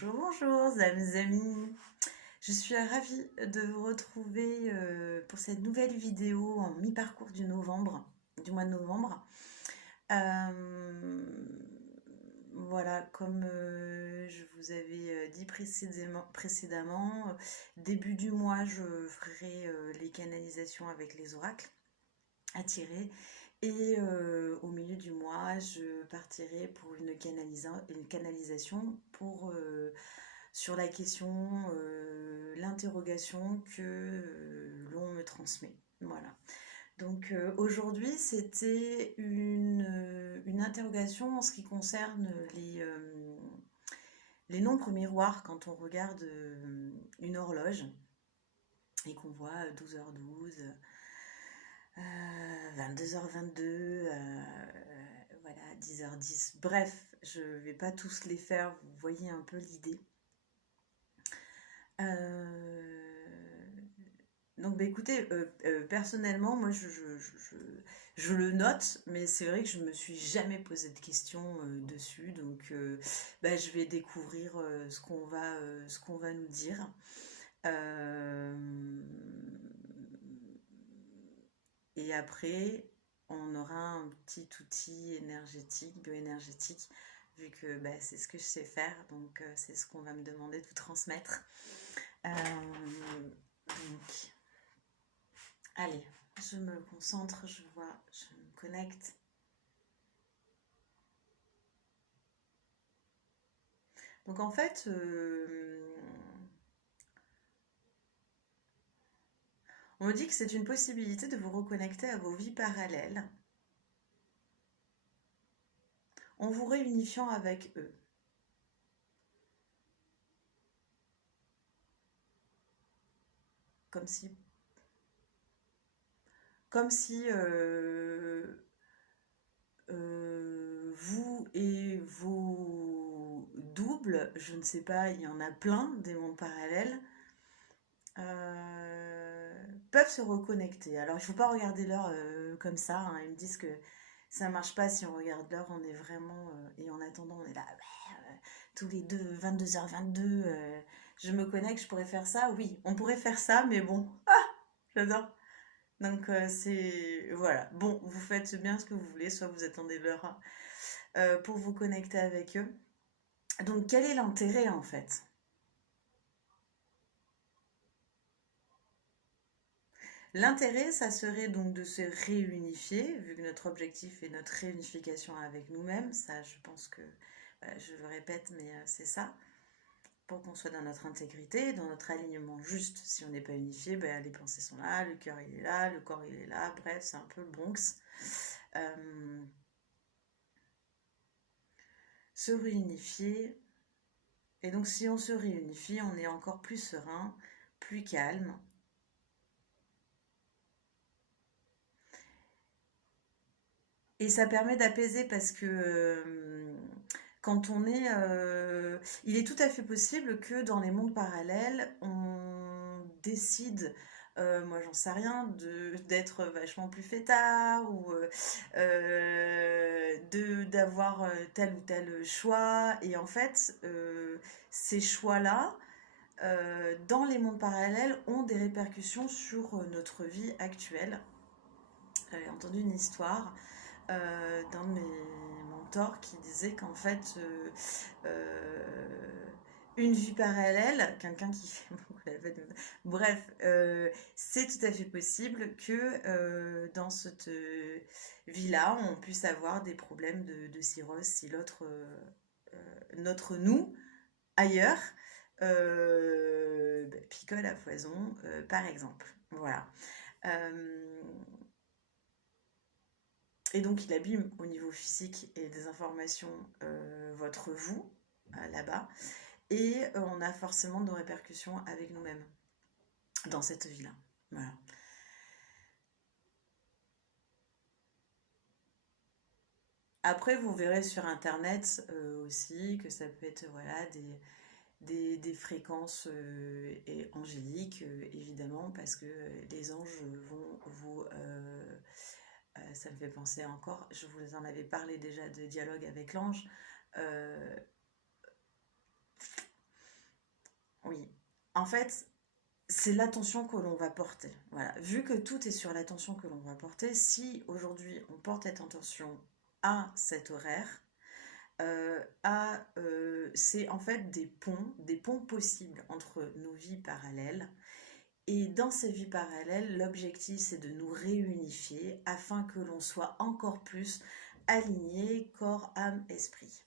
Bonjour, bonjour, mes amis. Je suis ravie de vous retrouver pour cette nouvelle vidéo en mi-parcours du mois de novembre. Euh, voilà, comme je vous avais dit précédemment, début du mois, je ferai les canalisations avec les oracles à tirer. Et au milieu du mois, je partirai pour une canalisation pour sur la question, l'interrogation que l'on me transmet. Voilà. Donc aujourd'hui, c'était une interrogation en ce qui concerne les nombres miroirs quand on regarde une horloge et qu'on voit 12h12, 22h22, voilà, 10h10. Bref, je ne vais pas tous les faire, vous voyez un peu l'idée. Donc, bah, écoutez, personnellement, moi, je le note, mais c'est vrai que je me suis jamais posé de questions dessus. Donc, bah, je vais découvrir ce qu'on va nous dire. Euh, et après, on aura un petit outil énergétique, bioénergétique, vu que bah, c'est ce que je sais faire. Donc, c'est ce qu'on va me demander de vous transmettre. Donc, allez, je me concentre, je me connecte. Donc en fait, on me dit que c'est une possibilité de vous reconnecter à vos vies parallèles en vous réunifiant avec eux. Comme si, comme si vous et vos doubles, je ne sais pas, il y en a plein des mondes parallèles, peuvent se reconnecter. Alors il ne faut pas regarder l'heure comme ça, hein. Ils me disent que ça marche pas si on regarde l'heure, on est vraiment... et en attendant, on est là, tous les deux, 22h22, je me connecte, je pourrais faire ça. Oui, on pourrait faire ça, mais bon, j'adore. Donc c'est... Voilà, bon, vous faites bien ce que vous voulez, soit vous attendez l'heure pour vous connecter avec eux. Donc quel est l'intérêt en fait? L'intérêt, ça serait donc de se réunifier, vu que notre objectif est notre réunification avec nous-mêmes. Ça, je pense que, je le répète, mais c'est ça. Pour qu'on soit dans notre intégrité, dans notre alignement juste. Si on n'est pas unifié, ben, les pensées sont là, le cœur il est là, le corps il est là. Bref, c'est un peu le Bronx. Euh, Se réunifier. Et donc, si on se réunifie, on est encore plus serein, plus calme. Et ça permet d'apaiser parce que quand on est... il est tout à fait possible que dans les mondes parallèles, on décide, moi j'en sais rien, d'être vachement plus fêtard ou d'avoir tel ou tel choix. Et en fait, ces choix-là, dans les mondes parallèles, ont des répercussions sur notre vie actuelle. J'avais entendu une histoire d'un de mes mentors qui disait qu'en fait, une vie parallèle, quelqu'un qui fait beaucoup la fête, bref, c'est tout à fait possible que dans cette vie-là, on puisse avoir des problèmes de cirrhose si l'autre, notre nous, ailleurs, picole à foison, par exemple. Voilà. Euh, Et donc, il abîme au niveau physique et des informations votre vous, là-bas. Et on a forcément nos répercussions avec nous-mêmes dans cette vie-là. Voilà. Après, vous verrez sur Internet aussi que ça peut être voilà, des fréquences angéliques, évidemment, parce que les anges vont vous... ça me fait penser encore, je vous en avais parlé déjà de dialogue avec l'ange. Euh, En fait, c'est l'attention que l'on va porter. Voilà. Vu que tout est sur l'attention que l'on va porter, si aujourd'hui on porte cette attention à cet horaire, c'est en fait des ponts possibles entre nos vies parallèles. Et dans ces vies parallèles, l'objectif c'est de nous réunifier afin que l'on soit encore plus aligné corps, âme, esprit.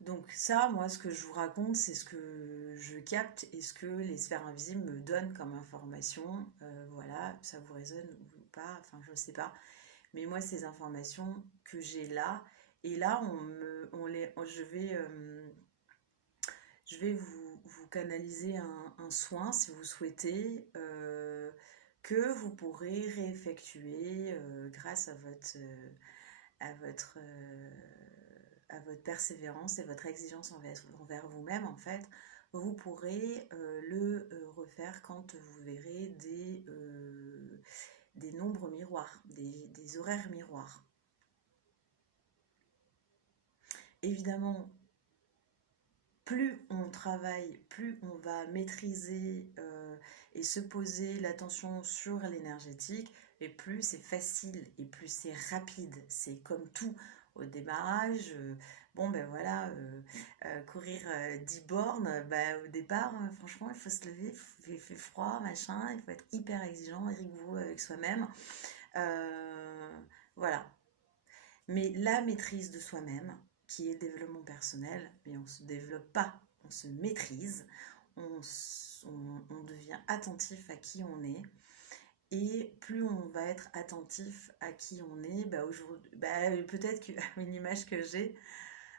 Donc ça, moi, ce que je vous raconte, c'est ce que je capte et ce que les sphères invisibles me donnent comme information. Voilà, ça vous résonne ou pas, enfin, je sais pas. Mais moi, ces informations que j'ai là, et là, je vais vous canaliser un soin, si vous souhaitez, que vous pourrez réeffectuer grâce à votre, euh, à votre persévérance et votre exigence envers vous-même, en fait. Vous pourrez le refaire quand vous verrez des nombres miroirs, des horaires miroirs. Évidemment, plus on travaille, plus on va maîtriser et se poser l'attention sur l'énergétique, et plus c'est facile et plus c'est rapide. C'est comme tout au démarrage. Bon, ben voilà, courir 10 bornes, bah, au départ, franchement, il faut se lever, il fait froid, machin, il faut être hyper exigeant et rigoureux avec soi-même. Voilà, mais la maîtrise de soi-même, qui est le développement personnel, mais on ne se développe pas, on se maîtrise, on devient attentif à qui on est. Et plus on va être attentif à qui on est, bah aujourd'hui, bah, peut-être qu'une image que j'ai,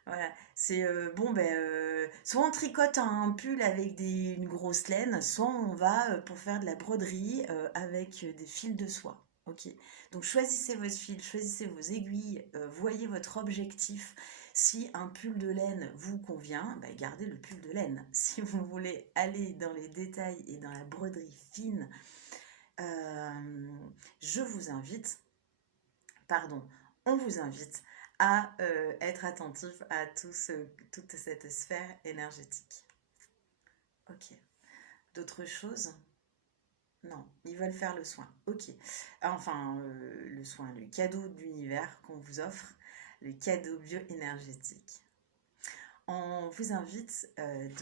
voilà, c'est bon, ben, soit on tricote un pull avec une grosse laine, soit on va pour faire de la broderie avec des fils de soie. Ok. Donc choisissez votre fil, choisissez vos aiguilles, voyez votre objectif. Si un pull de laine vous convient, bah, gardez le pull de laine. Si vous voulez aller dans les détails et dans la broderie fine, euh, je vous invite, pardon, on vous invite à être attentif à toute cette sphère énergétique. Ok. D'autres choses? Non, ils veulent faire le soin. Ok. Enfin, le soin, le cadeau d'univers qu'on vous offre, le cadeau bioénergétique. On vous invite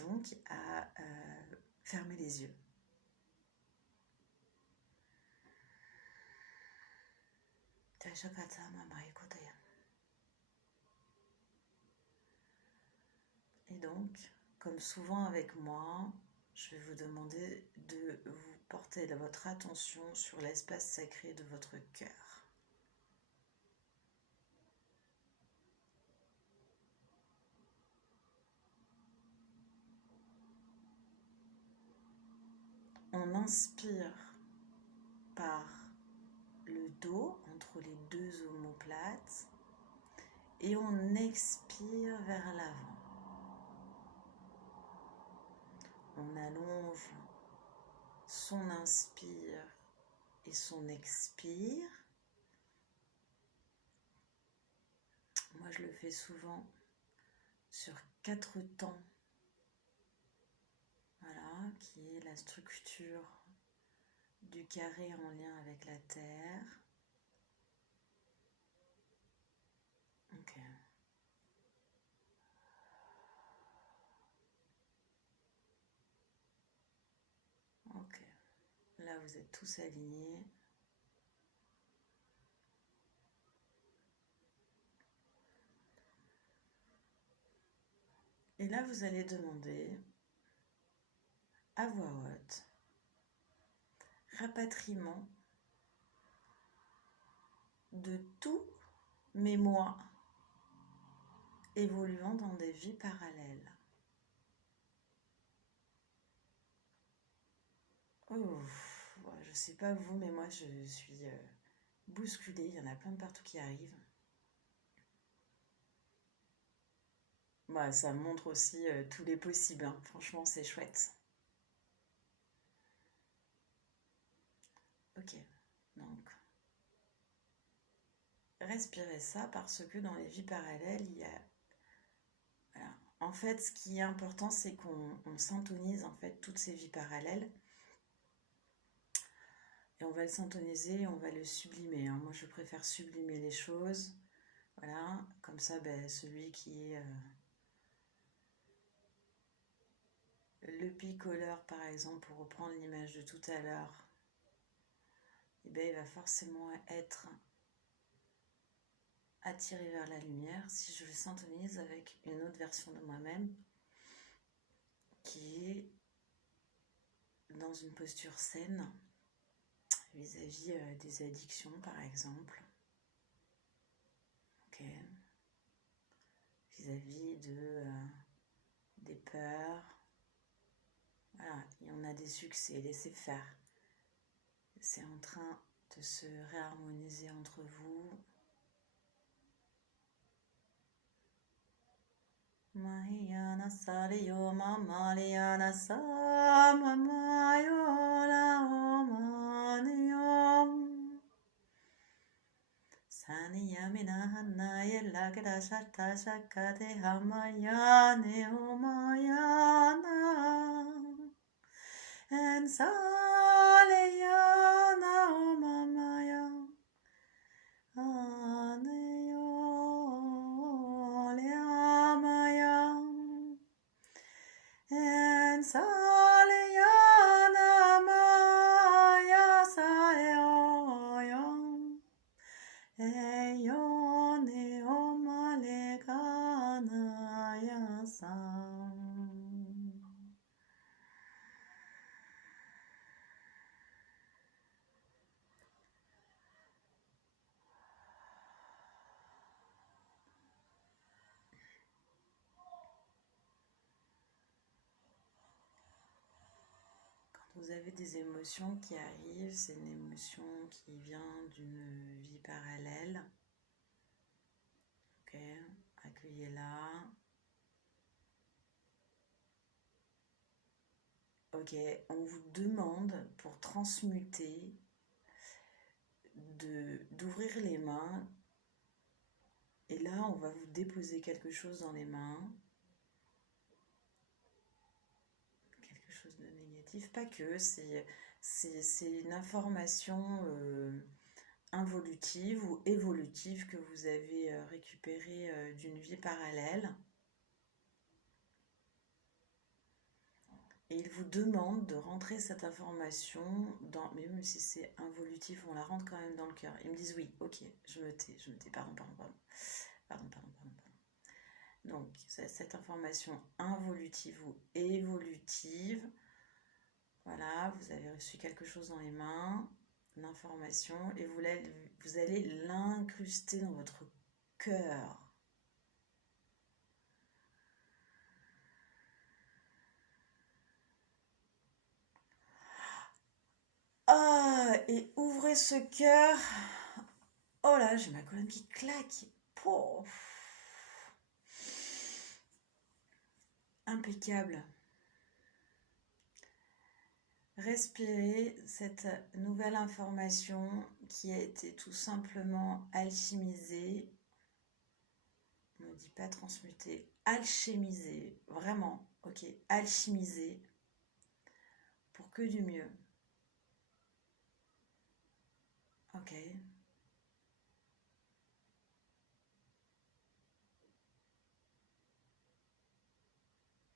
donc à fermer les yeux. Et donc, comme souvent avec moi, je vais vous demander de vous porter votre attention sur l'espace sacré de votre cœur. On inspire par le dos entre les deux omoplates et on expire vers l'avant. On allonge son inspire et son expire. Moi, je le fais souvent sur 4 temps. Voilà, qui est la structure du carré en lien avec la terre. Ok. Ok. Là, vous êtes tous alignés. Et là, vous allez demander à voix haute rapatriement de tous mes moi évoluant dans des vies parallèles. Oh, je sais pas vous, mais moi je suis bousculée. Il y en a plein de partout qui arrivent. Bah, ça montre aussi tous les possibles, hein. Franchement, c'est chouette. Ok, donc respirez ça parce que dans les vies parallèles, il y a... Voilà. En fait, ce qui est important, c'est qu'on syntonise en fait toutes ces vies parallèles et on va le syntoniser, on va le sublimer. Hein. Moi, je préfère sublimer les choses. Voilà, comme ça, ben, celui qui est le picoleur, par exemple, pour reprendre l'image de tout à l'heure, eh ben, il va forcément être attiré vers la lumière si je le syntonise avec une autre version de moi-même qui est dans une posture saine vis-à-vis des addictions, par exemple. Ok. Vis-à-vis des peurs. Voilà, il y en a des succès, laissez faire. C'est en train de se réharmoniser entre vous. Mahiyana saliyo mamaliana sa mamayo la omaniyom. Saniyamina hanaye lagda shata shakate hamayane omayana. And saliyana omamaya. And Saliana Maya Sayoyom Eyone Omalegana Yasam. Vous avez des émotions qui arrivent, c'est une émotion qui vient d'une vie parallèle. Ok, accueillez-la. Ok, on vous demande pour transmuter d'ouvrir les mains. Et là, on va vous déposer quelque chose dans les mains. Quelque chose de négatif. Pas que, c'est une information involutive ou évolutive que vous avez récupérée d'une vie parallèle. Et il vous demande de rentrer cette information dans... Mais même si c'est involutif, on la rentre quand même dans le cœur. Ils me disent oui, ok, je me tais, pardon. Donc, cette information involutive ou évolutive, voilà, vous avez reçu quelque chose dans les mains, l'information, et vous allez l'incruster dans votre cœur. Ah, et ouvrez ce cœur. Oh là, j'ai ma colonne qui claque. Pouf. Impeccable. Respirez cette nouvelle information qui a été tout simplement alchimisée. On ne dit pas transmuter, alchimisée, vraiment, ok, alchimisée pour que du mieux. Ok.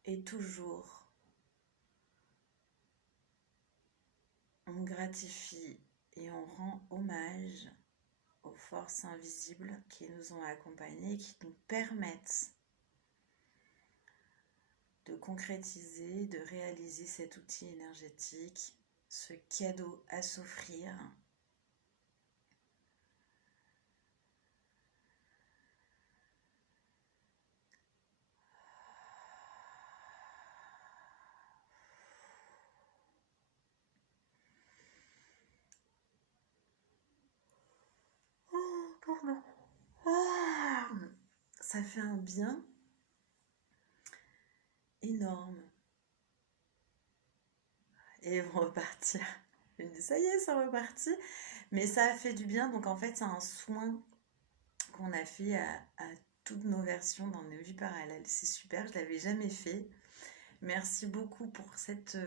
Et toujours, on gratifie et on rend hommage aux forces invisibles qui nous ont accompagnés, qui nous permettent de concrétiser, de réaliser cet outil énergétique, ce cadeau à s'offrir. Ça fait un bien énorme. Et ils vont repartir. Je me dis, ça y est, c'est reparti. Mais ça a fait du bien. Donc en fait, c'est un soin qu'on a fait à toutes nos versions dans nos vies parallèles. C'est super, je l'avais jamais fait. Merci beaucoup pour cette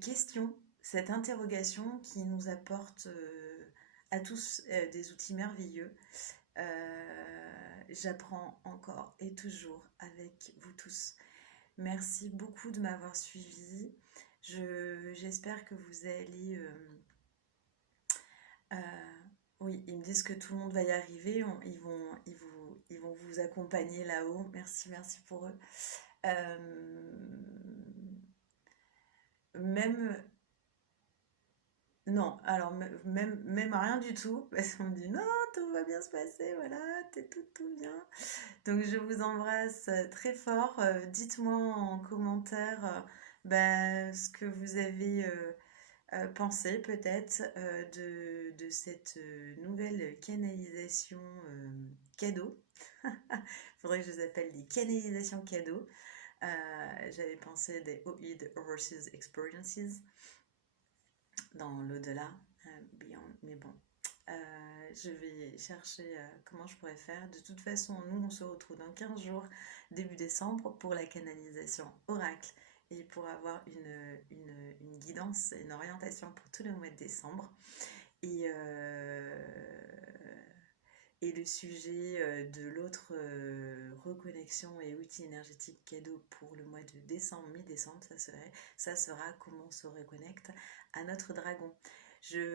question, cette interrogation qui nous apporte à tous des outils merveilleux. J'apprends encore et toujours avec vous tous. Merci beaucoup de m'avoir suivi. J'espère que vous allez... euh, oui, ils me disent que tout le monde va y arriver. Ils vont vous accompagner là-haut. Merci, merci pour eux. Euh, même non, alors même rien du tout, parce qu'on me dit non, tout va bien se passer, voilà, t'es tout bien. Donc je vous embrasse très fort. Dites-moi en commentaire ce que vous avez pensé peut-être de cette nouvelle canalisation cadeau. Faudrait que je les appelle des canalisations cadeaux. J'avais pensé des OID Overseas Experiences dans l'au-delà, Beyond, mais bon. Je vais chercher comment je pourrais faire. De toute façon, nous, on se retrouve dans 15 jours, début décembre, pour la canalisation oracle et pour avoir une guidance, une orientation pour tout le mois de décembre. Et, et le sujet de l'autre reconnexion et outil énergétique cadeau pour le mois de décembre, mi-décembre, ça sera comment on se reconnecte à notre dragon.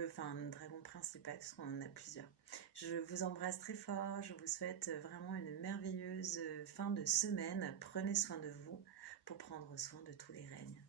Enfin, notre dragon principal, parce qu'on en a plusieurs. Je vous embrasse très fort, je vous souhaite vraiment une merveilleuse fin de semaine. Prenez soin de vous pour prendre soin de tous les règnes.